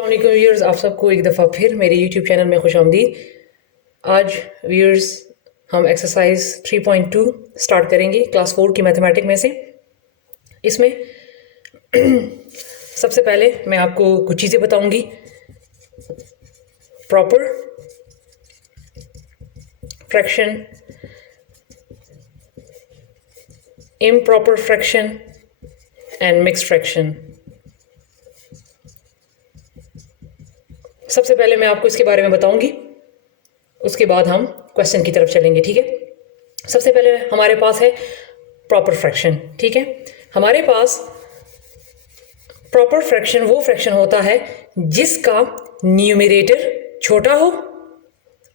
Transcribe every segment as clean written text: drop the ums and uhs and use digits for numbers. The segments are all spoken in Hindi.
अस्सलामुअलैकुम व्यूअर्स, आप सबको एक दफ़ा फिर मेरे यूट्यूब चैनल में खुश आमदीद। आज व्यूअर्स हम एक्सरसाइज 3.2 स्टार्ट करेंगे क्लास 4 की मैथमेटिक में से। इसमें सबसे पहले मैं आपको कुछ चीज़ें बताऊंगी। Proper fraction, improper fraction and mixed fraction. सबसे पहले मैं आपको इसके बारे में बताऊंगी, उसके बाद हम क्वेश्चन की तरफ चलेंगे। ठीक है, सबसे पहले हमारे पास है प्रॉपर फ्रैक्शन। ठीक है, हमारे पास प्रॉपर फ्रैक्शन वो फ्रैक्शन होता है जिसका न्यूमरेटर छोटा हो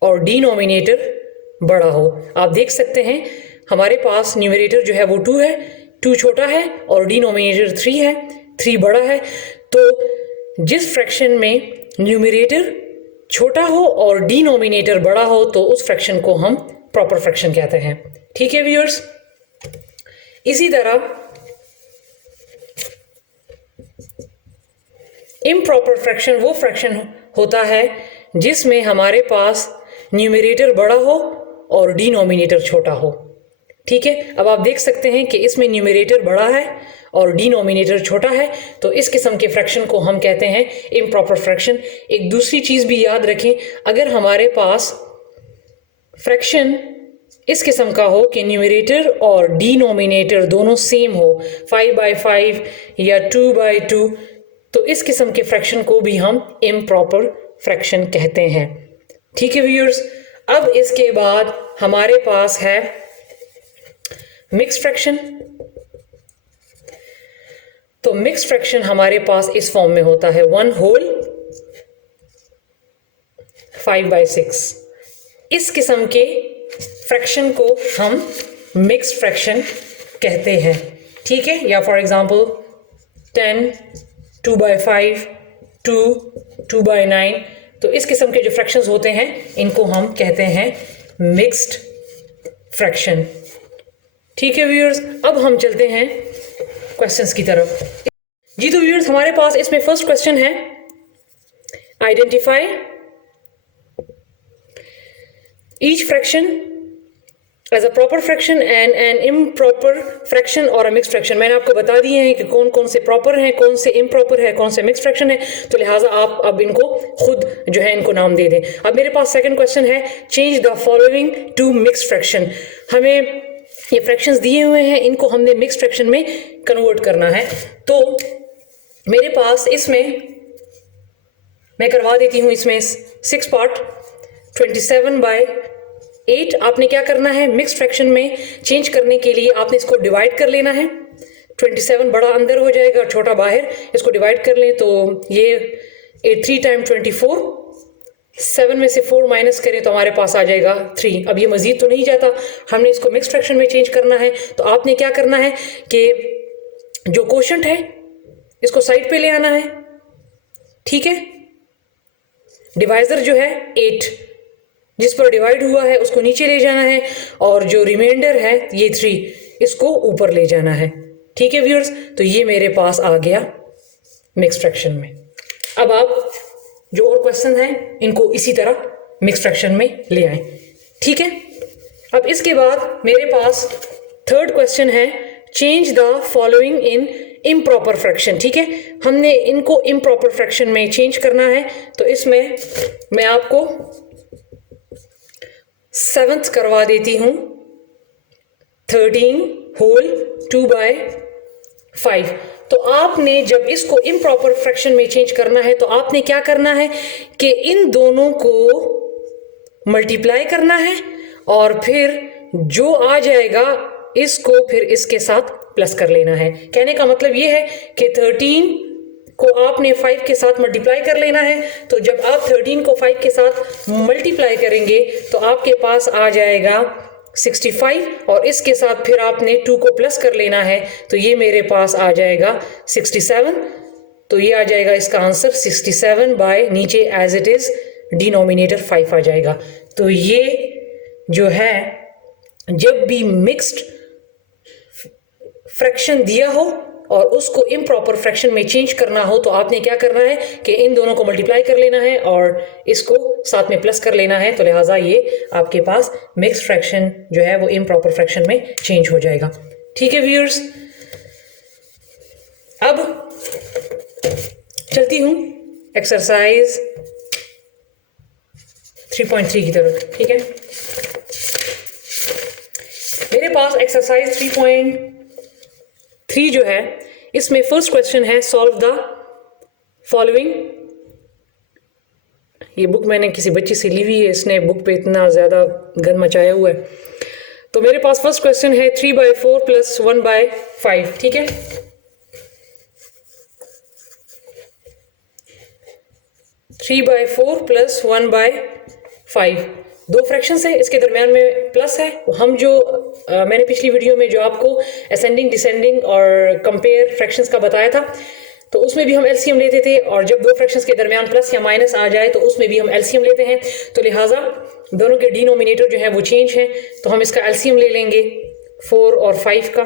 और डिनोमिनेटर बड़ा हो। आप देख सकते हैं हमारे पास न्यूमरेटर जो है वो 2 है, 2 छोटा है और डिनोमिनेटर 3 है, 3 बड़ा है। तो जिस फ्रैक्शन में न्यूमरेटर छोटा हो और डिनोमिनेटर बड़ा हो तो उस फ्रैक्शन को हम प्रॉपर फ्रैक्शन कहते हैं। ठीक है व्यूअर्स, इसी तरह इम्प्रॉपर फ्रैक्शन वो फ्रैक्शन होता है जिसमें हमारे पास न्यूमरेटर बड़ा हो और डिनोमिनेटर छोटा हो। ठीक है, अब आप देख सकते हैं कि इसमें न्यूमरेटर बड़ा है और डिनोमिनेटर छोटा है, तो इस किस्म के फ्रैक्शन को हम कहते हैं इम्प्रॉपर फ्रैक्शन। एक दूसरी चीज़ भी याद रखें, अगर हमारे पास फ्रैक्शन इस किस्म का हो कि न्यूमरेटर और डिनोमिनेटर दोनों सेम हो, 5/5 या 2/2, तो इस किस्म के फ्रैक्शन को भी हम इम्प्रॉपर फ्रैक्शन कहते हैं। ठीक है व्यूअर्स, अब इसके बाद हमारे पास है मिक्स्ड फ्रैक्शन। तो मिक्स्ड फ्रैक्शन हमारे पास इस फॉर्म में होता है 1 होल 5/6। इस किस्म के फ्रैक्शन को हम मिक्स्ड फ्रैक्शन कहते हैं। ठीक है, या फॉर एग्जांपल 10 2/5 2 2/9। तो इस किस्म के जो फ्रैक्शंस होते हैं इनको हम कहते हैं मिक्स्ड फ्रैक्शन। ठीक है व्यूअर्स, अब हम चलते हैं क्वेश्चंस की तरफ। जी तो व्यूअर्स, हमारे पास इसमें फर्स्ट क्वेश्चन है, identify each fraction as a proper fraction and an improper fraction और अ मिक्स्ड फ्रैक्शन। मैंने आपको बता दिए हैं कि कौन कौन से प्रॉपर हैं, कौन से इम्प्रॉपर है, कौन से मिक्स्ड फ्रैक्शन है, तो लिहाजा आप अब इनको खुद जो है इनको नाम दे दें। अब मेरे पास सेकंड क्वेश्चन है, change the following to mixed fraction. हमें ये फ्रैक्शंस दिए हुए हैं, इनको हमने मिक्स्ड फ्रैक्शन में कन्वर्ट करना है। तो मेरे पास इसमें मैं करवा देती हूँ, इसमें 6 पार्ट 27/8। आपने क्या करना है, मिक्स्ड फ्रैक्शन में चेंज करने के लिए आपने इसको डिवाइड कर लेना है। 27 बड़ा अंदर हो जाएगा और छोटा बाहर, इसको डिवाइड कर लें तो ये 3 टाइम 24, 7 में से 4 माइनस करें तो हमारे पास आ जाएगा 3। अब ये मजीद तो नहीं जाता, हमने इसको मिक्स्ड फ्रैक्शन में चेंज करना है। तो आपने क्या करना है कि जो कोशेंट है इसको साइड पे ले आना है। ठीक है, डिवाइजर जो है 8 जिस पर डिवाइड हुआ है उसको नीचे ले जाना है और जो रिमाइंडर है ये 3 इसको ऊपर ले जाना है। ठीक है व्यूअर्स, तो ये मेरे पास आ गया मिक्स्ड फ्रैक्शन में। अब आप जो और क्वेश्चन हैं इनको इसी तरह मिक्स्ड फ्रैक्शन में ले आए। ठीक है, अब इसके बाद मेरे पास थर्ड क्वेश्चन है, change the following in improper fraction. ठीक है, हमने इनको इम्प्रॉपर फ्रैक्शन में चेंज करना है। तो इसमें मैं आपको 7th करवा देती हूँ, 13 होल 2/5। तो आपने जब इसको इम्प्रॉपर फ्रैक्शन में चेंज करना है तो आपने क्या करना है कि इन दोनों को मल्टीप्लाई करना है और फिर जो आ जाएगा इसको फिर इसके साथ प्लस कर लेना है। कहने का मतलब ये है कि 13 को आपने 5 के साथ मल्टीप्लाई कर लेना है। तो जब आप 13 को 5 के साथ मल्टीप्लाई करेंगे तो आपके पास आ जाएगा 65 और इसके साथ फिर आपने 2 को प्लस कर लेना है, तो ये मेरे पास आ जाएगा 67। तो ये आ जाएगा इसका आंसर 67 बाय नीचे एज इट इज डिनोमिनेटर 5 आ जाएगा। तो ये जो है जब भी मिक्स्ड फ्रैक्शन दिया हो और उसको इम्प्रॉपर फ्रैक्शन में चेंज करना हो तो आपने क्या करना है कि इन दोनों को मल्टीप्लाई कर लेना है और इसको साथ में प्लस कर लेना है। तो लिहाजा ये आपके पास मिक्स फ्रैक्शन जो है वो इम्प्रॉपर फ्रैक्शन में चेंज हो जाएगा। ठीक है व्यूअर्स, अब चलती हूँ एक्सरसाइज 3.3 की तरफ। ठीक है, मेरे पास एक्सरसाइज 3.3 जो है इसमें फर्स्ट क्वेश्चन है सॉल्व द फॉलोइंग। ये बुक मैंने किसी बच्ची से ली हुई है, इसने बुक पे इतना ज़्यादा गंद मचाया हुआ है। तो मेरे पास फर्स्ट क्वेश्चन है 3/4 + 1/5। ठीक है, थ्री बाई फोर प्लस 1/5 दो फ्रैक्शंस है, इसके दरमियान में प्लस है। हम जो मैंने पिछली वीडियो में जो आपको असेंडिंग डिसेंडिंग और कंपेयर फ्रैक्शंस का बताया था तो उसमें भी हम एलसीएम लेते थे, और जब दो फ्रैक्शंस के दरमियान प्लस या माइनस आ जाए तो उसमें भी हम एलसीएम लेते हैं। तो लिहाजा दोनों के डिनोमिनेटर जो है वो चेंज है, तो हम इसका एलसीएम ले लेंगे 4 और 5 का।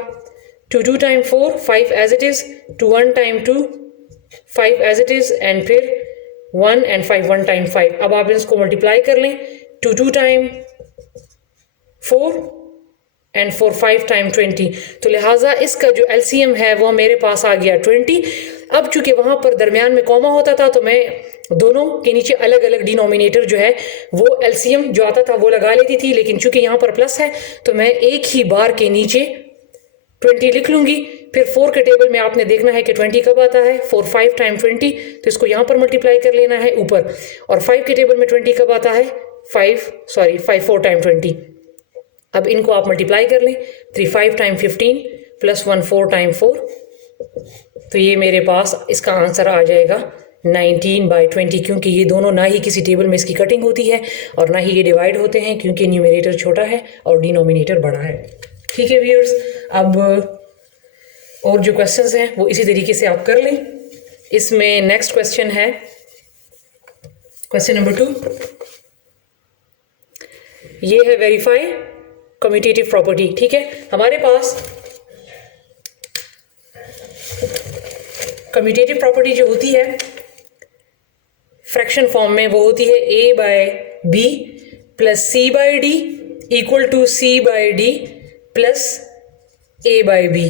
2 2 time 4 5 as it is, 2 1 time 2 5 as it is, and फिर 1 and 5 1 टाइम 5। अब आप इसको मल्टीप्लाई कर लें, 2 2 टाइम 4 एंड 4 5 टाइम 20। तो लिहाजा इसका जो एलसीएम है वो मेरे पास आ गया 20। अब चूंकि वहां पर दरमियान में कॉमा होता था तो मैं दोनों के नीचे अलग अलग डिनोमिनेटर जो है वो एलसीएम जो आता था वो लगा लेती थी, लेकिन चूंकि यहाँ पर प्लस है तो मैं एक ही बार के नीचे 20 लिख लूंगी। फिर 4 के टेबल में आपने देखना है कि 20 कब आता है, 4 5 टाइम 20, तो इसको यहाँ पर मल्टीप्लाई कर लेना है ऊपर। और 5 के टेबल में 20 कब आता है, 5 4 टाइम 20। अब इनको आप मल्टीप्लाई कर लें, 3 5 टाइम 15 प्लस 1 4 टाइम 4। तो ये मेरे पास इसका आंसर आ जाएगा 19/20, क्योंकि ये दोनों ना ही किसी टेबल में इसकी कटिंग होती है और ना ही ये डिवाइड होते हैं, क्योंकि न्यूमरेटर छोटा है और डिनोमिनेटर बड़ा है। ठीक है व्यूअर्स, अब और जो क्वेश्चंस हैं वो इसी तरीके से आप कर लें। इसमें नेक्स्ट क्वेश्चन है क्वेश्चन नंबर 2। ये है वेरीफाई कम्यूटेटिव प्रॉपर्टी। ठीक है, हमारे पास कम्यूटेटिव प्रॉपर्टी जो होती है फ्रैक्शन फॉर्म में वो होती है a/b plus c/d equal to c/d plus a/b।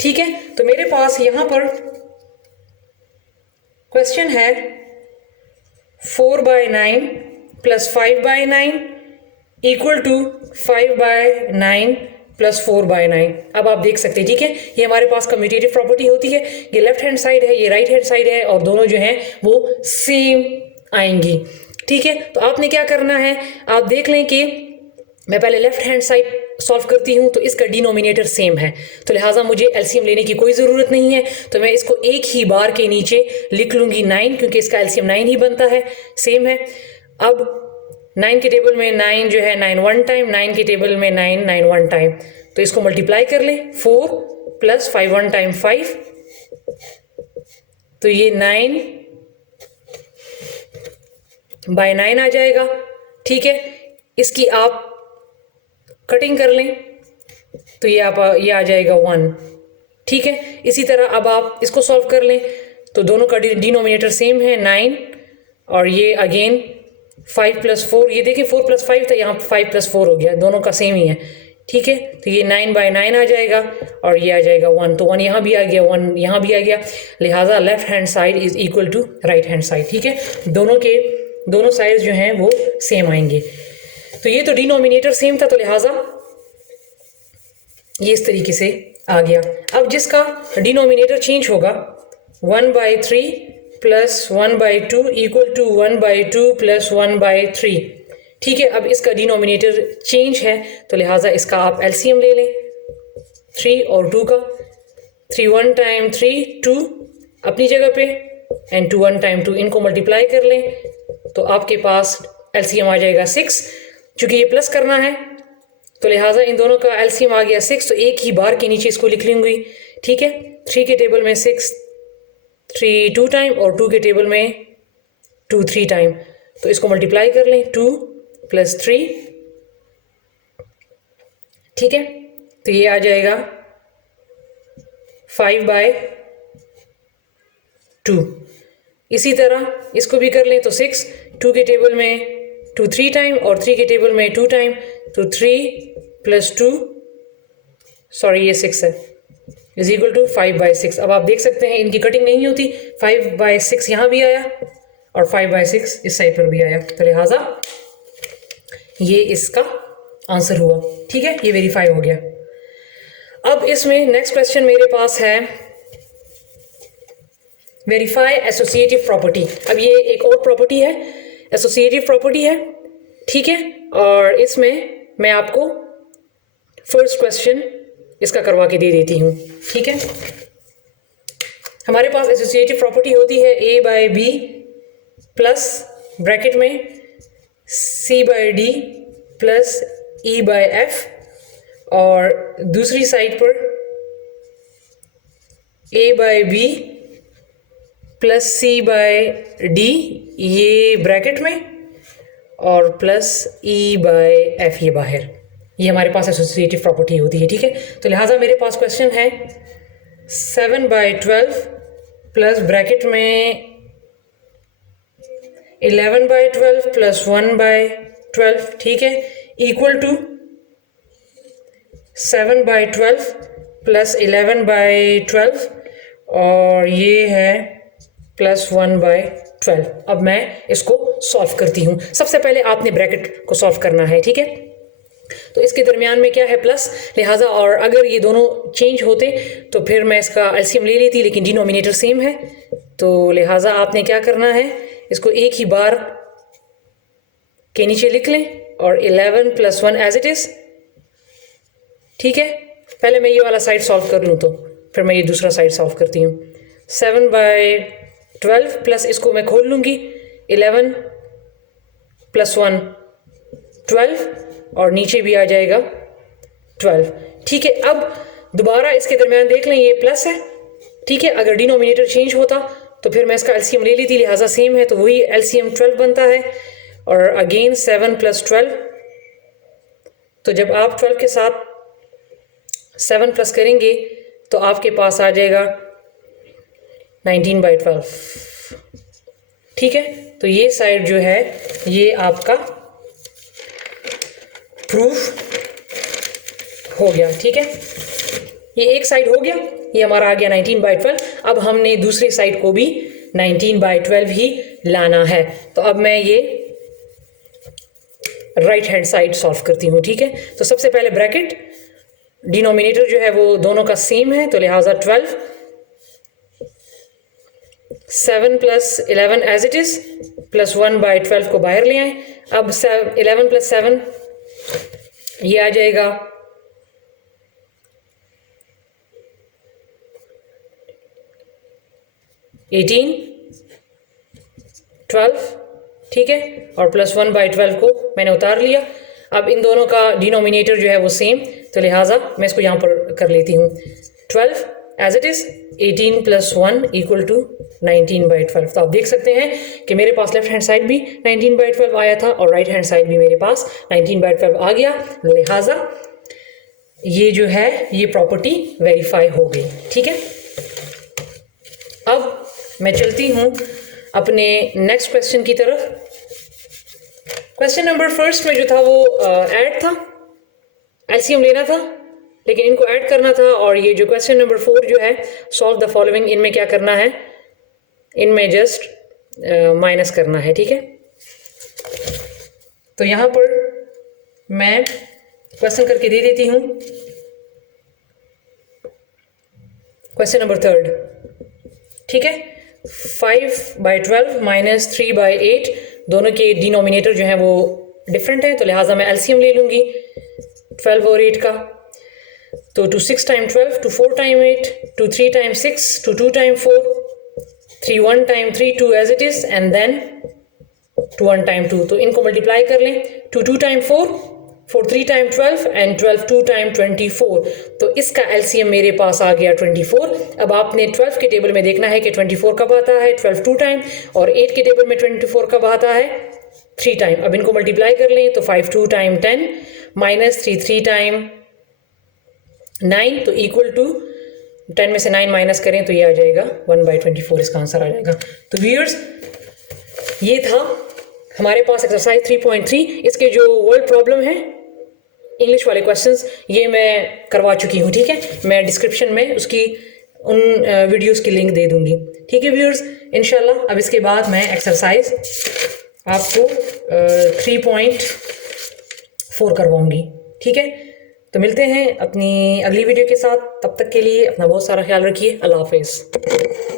ठीक है, तो मेरे पास यहां पर क्वेश्चन है 4/9 प्लस 5/9 इक्वल टू 5/9 प्लस 4/9। अब आप देख सकते हैं, ठीक है, ये हमारे पास कम्यूटेटिव प्रॉपर्टी होती है। ये लेफ्ट हैंड साइड है, ये राइट हैंड साइड है, और दोनों जो हैं वो सेम आएंगी। ठीक है, तो आपने क्या करना है, आप देख लें कि मैं पहले लेफ्ट हैंड साइड सॉल्व करती हूँ तो इसका डिनोमिनेटर सेम है, तो लिहाजा मुझे एलसीएम लेने की कोई ज़रूरत नहीं है। तो मैं इसको एक ही बार के नीचे लिख लूँगी 9, क्योंकि इसका एलसीएम 9 ही बनता है, सेम है। अब 9 के टेबल में 9 जो है 9 1 टाइम, 9 के टेबल में 9 9 1 टाइम, तो इसको मल्टीप्लाई कर लें 4 प्लस 5 1 टाइम 5, तो ये 9/9 आ जाएगा। ठीक है, इसकी आप कटिंग कर लें तो ये आ जाएगा 1। ठीक है, इसी तरह अब आप इसको सॉल्व कर लें तो दोनों का डिनोमिनेटर सेम है 9, और ये अगेन 5 प्लस 4, ये देखिए 4 प्लस 5 था, यहाँ 5 प्लस 4 हो गया, दोनों का सेम ही है। ठीक है, तो ये 9/9 आ जाएगा और ये आ जाएगा 1, तो 1 यहाँ भी आ गया, 1 यहाँ भी आ गया, लिहाजा left hand side is equal to right hand side. ठीक है, दोनों साइड्स जो हैं वो सेम आएंगे। तो ये तो डिनोमिनेटर सेम था, तो लिहाजा ये इस तरीके से आ गया। अब जिसका डिनोमिनेटर चेंज होगा 1/3 प्लस 1/2 इक्वल टू 1/2 प्लस 1/3। ठीक है, अब इसका डिनोमिनेटर चेंज है तो लिहाजा इसका आप एलसीएम ले लें 3 और 2 का। 3 1 टाइम 3 2 अपनी जगह पे, एंड 2 1 टाइम 2, इनको मल्टीप्लाई कर लें तो आपके पास एलसीएम आ जाएगा 6। चूंकि ये प्लस करना है तो लिहाजा इन दोनों का एलसीएम आ गया 6, तो एक ही बार के नीचे इसको लिख लूँगी। ठीक है, 3 के टेबल में 6 3 2 टाइम, और 2 के टेबल में 2 3 टाइम, तो इसको मल्टीप्लाई कर लें 2 प्लस 3। ठीक है, तो ये आ जाएगा 5/2। इसी तरह इसको भी कर लें तो 6, 2 के टेबल में 2 3 टाइम और 3 के टेबल में 2 टाइम, तो 3 + 2, सॉरी ये 6 है, इज इक्वल टू 5/6। अब आप देख सकते हैं इनकी कटिंग नहीं होती, 5/6 यहाँ भी आया और 5/6 इस साइड पर भी आया, तो लिहाजा ये इसका आंसर हुआ। ठीक है, ये वेरीफाई हो गया। अब इसमें नेक्स्ट क्वेश्चन मेरे पास है वेरीफाई एसोसिएटिव प्रॉपर्टी। अब ये एक और प्रॉपर्टी है, एसोसिएटिव प्रॉपर्टी है। ठीक है, और इसमें मैं आपको फर्स्ट क्वेश्चन इसका करवा के दे देती हूँ। ठीक है, हमारे पास एसोसिएटिव प्रॉपर्टी होती है A/B प्लस ब्रैकेट में C/D प्लस E/F, और दूसरी साइड पर A/B प्लस C/D ये ब्रैकेट में और प्लस E/F ये बाहर। ये हमारे पास एसोसिएटिव प्रॉपर्टी होती है। ठीक है, तो लिहाजा मेरे पास क्वेश्चन है 7/12 प्लस ब्रैकेट में 11/12 प्लस 1/12, ठीक है, इक्वल टू 7/12 प्लस 11/12 और ये है प्लस 1/12। अब मैं इसको सॉल्व करती हूँ। सबसे पहले आपने ब्रैकेट को सॉल्व करना है। ठीक है, तो इसके दरमियान में क्या है प्लस, लिहाजा और अगर ये दोनों चेंज होते तो फिर मैं इसका एलसीएम ले लेती, लेकिन डिनोमिनेटर सेम है, तो लिहाजा आपने क्या करना है, इसको एक ही बार के नीचे लिख लें और 11 + 1 एज इट इज़। ठीक है, पहले मैं ये वाला साइड सॉल्व कर लूँ तो फिर मैं ये दूसरा साइड सॉल्व करती हूँ। 7/12 प्लस इसको मैं खोल लूँगी, 11 + 1 12 और नीचे भी आ जाएगा 12। ठीक है, अब दोबारा इसके दरमियान देख लें, ये प्लस है। ठीक है, अगर डिनोमिनेटर चेंज होता तो फिर मैं इसका एलसीएम ले लेती, लिहाजा सेम है तो वही एलसीएम 12 बनता है। और अगेन 7 + 12, तो जब आप 12 के साथ 7 प्लस करेंगे तो आपके पास आ जाएगा 19/12। ठीक है, तो ये साइड जो है ये आपका प्रूफ हो गया। ठीक है, ये एक साइड हो गया, ये हमारा आ गया 19/12। अब हमने दूसरी साइड को भी 19/12 ही लाना है, तो अब मैं ये राइट हैंड साइड सॉल्व करती हूँ। ठीक है, तो सबसे पहले ब्रैकेट, डिनोमिनेटर जो है वो दोनों का सेम है, तो लिहाजा 12, 7 + 11 एज इट इज़ प्लस 1/12 को बाहर ले आए। अब 11 + 7 ये आ जाएगा 18, 12। ठीक है, और प्लस 1/12 को मैंने उतार लिया। अब इन दोनों का डिनोमिनेटर जो है वो सेम, तो लिहाजा मैं इसको यहाँ पर कर लेती हूँ 12 एज इट इज़, 18 + 1 = 19/12। तो आप देख सकते हैं कि मेरे पास लेफ्ट हैंड साइड भी 19/12 आया था और राइट हैंड साइड भी मेरे पास 19/12 आ गया, लिहाजा ये जो है ये प्रॉपर्टी वेरीफाई हो गई। ठीक है, अब मैं चलती हूँ अपने नेक्स्ट क्वेश्चन की तरफ। क्वेश्चन नंबर फर्स्ट में जो था वो ऐड था, एलसीएम लेना था, लेकिन इनको ऐड करना था। और ये जो क्वेश्चन नंबर 4 जो है, सॉल्व द फॉलोइंग, इनमें क्या करना है, इनमें जस्ट माइनस करना है। ठीक है, तो यहाँ पर मैं क्वेश्चन करके दे देती हूँ। क्वेश्चन नंबर 3, ठीक है, 5/12 माइनस 3/8, दोनों के डिनोमिनेटर जो है वो डिफरेंट है, तो लिहाजा मैं एलसीएम ले लूँगी 12 और 8 का। तो 2 6 time 12, 2 4 time 8, 2 3 time 6, 2 2 time 4, 3 1 time 3, 2 as it is, and then 2 1 time 2। तो इनको मल्टीप्लाई कर लें, 2 2 टाइम 4, 4 3 टाइम 12 एंड 12 2 टाइम 24। तो इसका एलसीएम मेरे पास आ गया 24। अब आपने 12 के टेबल में देखना है कि 24 कब आता है, 12 2 टाइम, और 8 के टेबल में 24 कब आता है, 3 टाइम। अब इनको मल्टीप्लाई कर लें तो 5 2 टाइम 10 माइनस 3 3 टाइम 9, तो इक्वल टू 10 में से 9 माइनस करें तो ये आ जाएगा 1/24, इसका आंसर आ जाएगा। तो व्यूअर्स, ये था हमारे पास एक्सरसाइज 3.3। इसके जो वर्ड प्रॉब्लम है, इंग्लिश वाले क्वेश्चंस, ये मैं करवा चुकी हूँ, ठीक है। मैं डिस्क्रिप्शन में उसकी उन वीडियोस की लिंक दे दूंगी, ठीक है व्यूअर्स। इंशाल्लाह अब इसके बाद मैं एक्सरसाइज आपको 3.4 करवाऊंगी, ठीक है। तो मिलते हैं अपनी अगली वीडियो के साथ, तब तक के लिए अपना बहुत सारा ख्याल रखिए। अल्लाह हाफिज़।